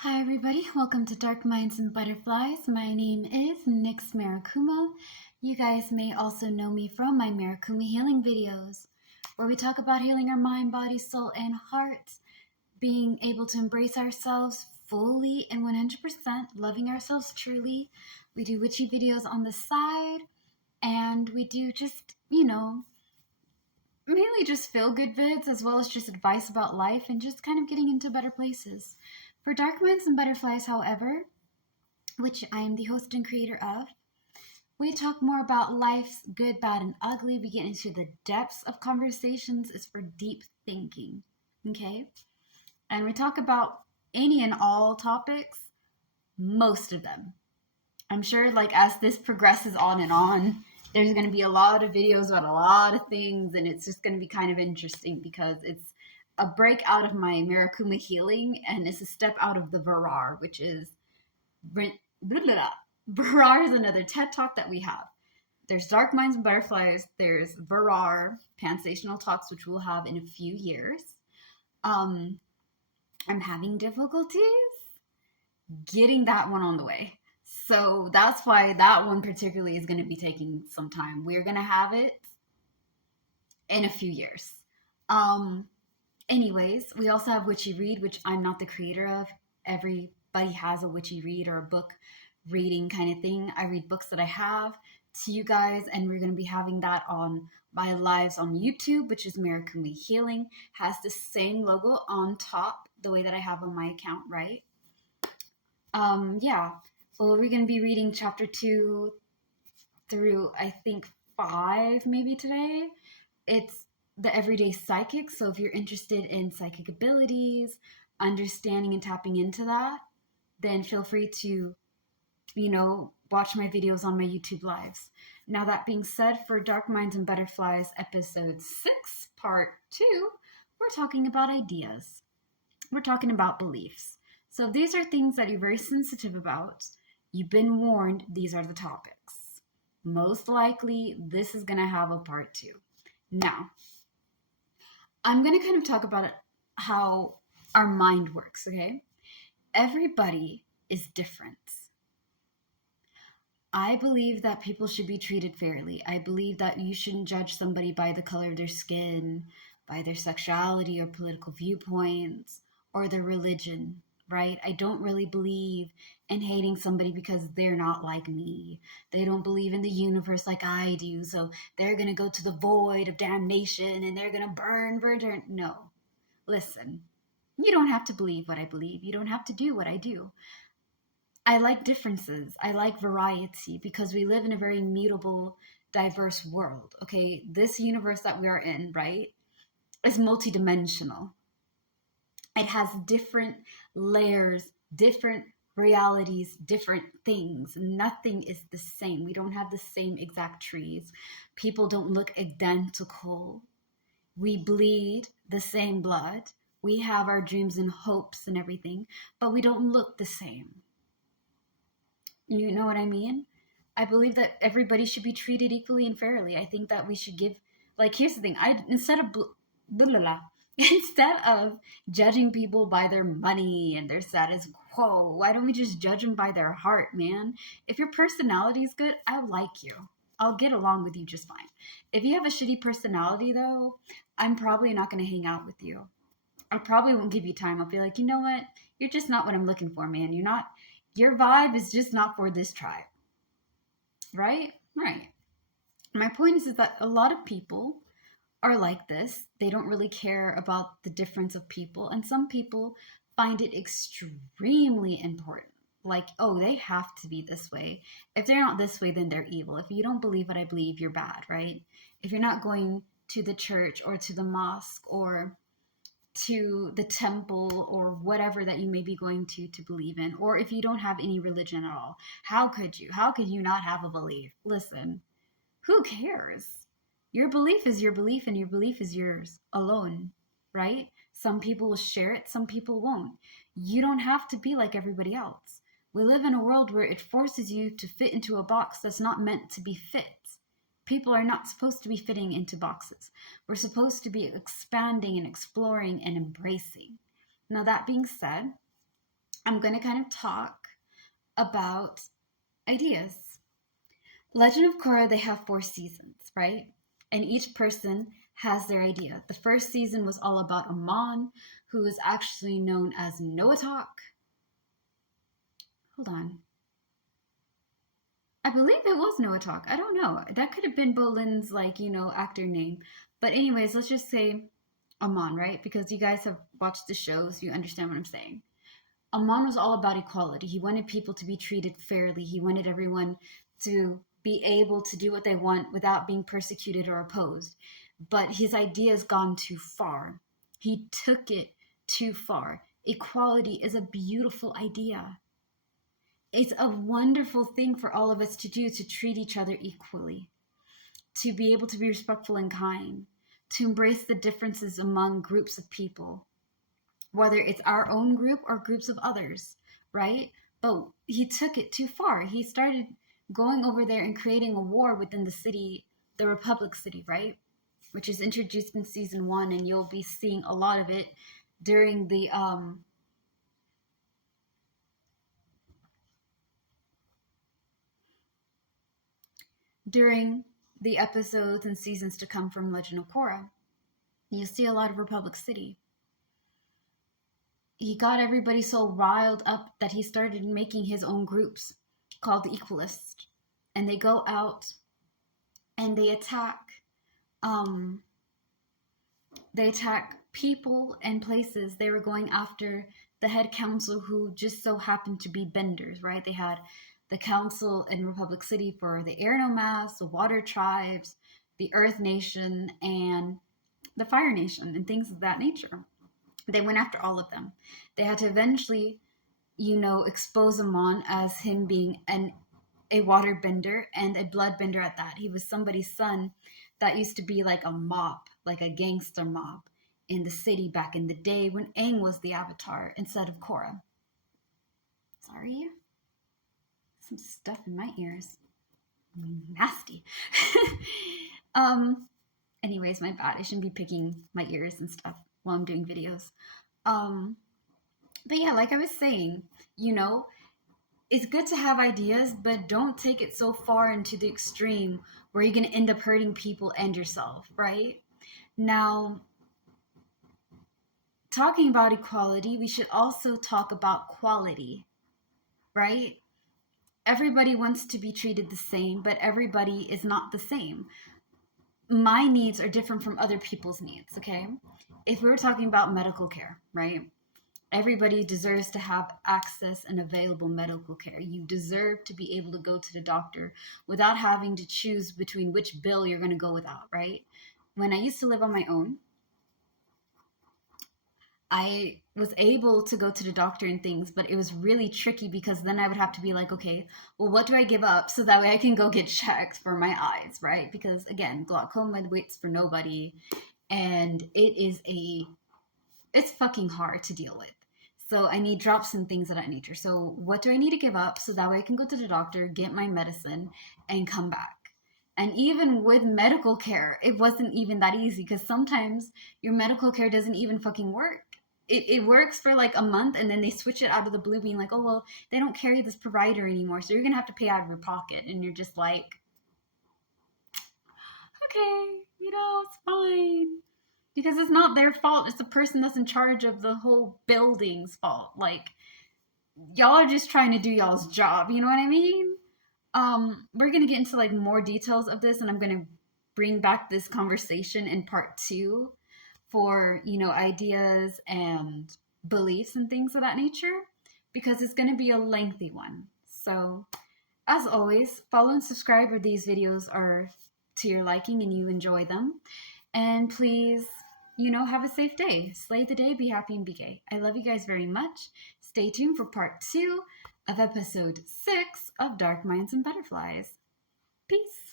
Hi everybody, welcome to Dark Minds and Butterflies. My name is Nyx Marakuma. You guys may also know me from my Marakuma healing videos, where we talk about healing our mind, body, soul, and heart, being able to embrace ourselves fully and 100%, loving ourselves truly. We do witchy videos on the side, and we do just, mainly just feel good vids as well as just advice about life and just kind of getting into better places. For Dark Minds and Butterflies, however, which I am the host and creator of, we talk more about life's good, bad, and ugly. We get into the depths of conversations. It's for deep thinking, okay? And we talk about any and all topics, most of them. I'm sure, as this progresses on, there's going to be a lot of videos about a lot of things, and it's just going to be kind of interesting because it's a break out of my Marakuma healing, and it's a step out of the Varar, which is blah, blah, blah. Varar is another TED talk that we have. There's Dark Minds and Butterflies. There's Varar Pansational Talks, which we'll have in a few years. I'm having difficulties getting that one on the way. So that's why that one particularly is going to be taking some time. We're going to have it in a few years. Um, Anyways, we also have Witchy Read, which I'm not the creator of. Everybody has a Witchy Read or a book reading kind of thing. I read books that I have to you guys, and we're going to be having that on my lives on YouTube, which is Marakumi Healing. Has the same logo on top, the way that I have on my account, right? Yeah. Well, we're going to be reading chapter 2 through, I think, 5 maybe today. It's the everyday psychic. So if you're interested in psychic abilities, understanding and tapping into that, then feel free to, watch my videos on my YouTube lives. Now, that being said, for Dark Minds and Butterflies, episode 6, part 2, we're talking about ideas. We're talking about beliefs. So if these are things that you're very sensitive about, you've been warned these are the topics. Most likely, this is going to have a part 2. Now, I'm going to kind of talk about how our mind works, okay? Everybody is different. I believe that people should be treated fairly. I believe that you shouldn't judge somebody by the color of their skin, by their sexuality or political viewpoints, or their religion, right? I don't really believe in hating somebody because they're not like me. They don't believe in the universe like I do, so they're going to go to the void of damnation and they're going to burn. No. Listen, you don't have to believe what I believe. You don't have to do what I do. I like differences. I like variety because we live in a very mutable, diverse world. Okay, this universe that we are in, right, is multidimensional. It has different layers, different realities, different things. Nothing is the same. We don't have the same exact trees. People don't look identical. We bleed the same blood. We have our dreams and hopes and everything, but we don't look the same. You know what I mean? I believe that everybody should be treated equally and fairly. I think that we should give, here's the thing. Instead of blah, blah, blah, instead of judging people by their money and their status quo, why don't we just judge them by their heart, man? If your personality is good, I like you. I'll get along with you just fine. If you have a shitty personality, though, I'm probably not going to hang out with you. I probably won't give you time. I'll be like, you know what? You're just not what I'm looking for, man. Your vibe is just not for this tribe. Right? Right. My point is that a lot of people are like this. They don't really care about the difference of people. And some people find it extremely important. Like, oh, they have to be this way. If they're not this way, then they're evil. If you don't believe what I believe, you're bad, right? If you're not going to the church or to the mosque or to the temple or whatever that you may be going to believe in, or if you don't have any religion at all, how could you not have a belief? Listen, who cares? Your belief is your belief, and your belief is yours alone, right? Some people will share it, some people won't. You don't have to be like everybody else. We live in a world where it forces you to fit into a box that's not meant to be fit. People are not supposed to be fitting into boxes. We're supposed to be expanding and exploring and embracing. Now, that being said, I'm going to kind of talk about ideas. Legend of Korra, they have 4 seasons, right? And each person has their idea. The first season was all about Amon, who is actually known as Noatak. Hold on. I believe it was Noatak. I don't know. That could have been Bolin's, like, actor name. But anyways, let's just say Amon, right? Because you guys have watched the show, so you understand what I'm saying. Amon was all about equality. He wanted people to be treated fairly. He wanted everyone to be able to do what they want without being persecuted or opposed. But his idea has gone too far. He took it too far. Equality is a beautiful idea. It's a wonderful thing for all of us to do, to treat each other equally, to be able to be respectful and kind, to embrace the differences among groups of people, whether it's our own group or groups of others, right? But he took it too far. He started going over there and creating a war within the city, the Republic City, right? Which is introduced in season 1, and you'll be seeing a lot of it during the episodes and seasons to come from Legend of Korra. You'll see a lot of Republic City. He got everybody so riled up that he started making his own groups called the Equalists. And they go out and they attack people and places. They were going after the head council, who just so happened to be benders, right? They had the council in Republic City for the air nomads, the water tribes, the earth nation, and the fire nation, and things of that nature. They went after all of them. They had to eventually, expose Amon as him being a water bender and a blood bender at that. He was somebody's son that used to be like a mob, like a gangster mob in the city back in the day when Aang was the Avatar instead of Korra. Sorry. Some stuff in my ears. Nasty. Anyways, my bad. I shouldn't be picking my ears and stuff while I'm doing videos. But yeah, like I was saying, it's good to have ideas, but don't take it so far into the extreme where you're going to end up hurting people and yourself, right? Now, talking about equality, we should also talk about quality, right? Everybody wants to be treated the same, but everybody is not the same. My needs are different from other people's needs, okay? If we were talking about medical care, right? Everybody deserves to have access and available medical care. You deserve to be able to go to the doctor without having to choose between which bill you're going to go without, right? When I used to live on my own, I was able to go to the doctor and things, but it was really tricky because then I would have to be like, okay, well, what do I give up so that way I can go get checked for my eyes, right? Because again, glaucoma waits for nobody, and it's fucking hard to deal with. So I need drops and things of that nature. So what do I need to give up so that way I can go to the doctor, get my medicine, and come back? And even with medical care, it wasn't even that easy because sometimes your medical care doesn't even fucking work. It works for like a month and then they switch it out of the blue being like, oh, well, they don't carry this provider anymore. So you're going to have to pay out of your pocket. And you're just like, okay, it's fine. Because it's not their fault. It's the person that's in charge of the whole building's fault. Like, y'all are just trying to do y'all's job. You know what I mean? We're going to get into like more details of this, and I'm going to bring back this conversation in part 2 for, ideas and beliefs and things of that nature, because it's going to be a lengthy one. So, as always, follow and subscribe if these videos are to your liking and you enjoy them. And please, have a safe day. Slay the day, be happy, and be gay. I love you guys very much. Stay tuned for part 2 of episode 6 of Dark Minds and Butterflies. Peace.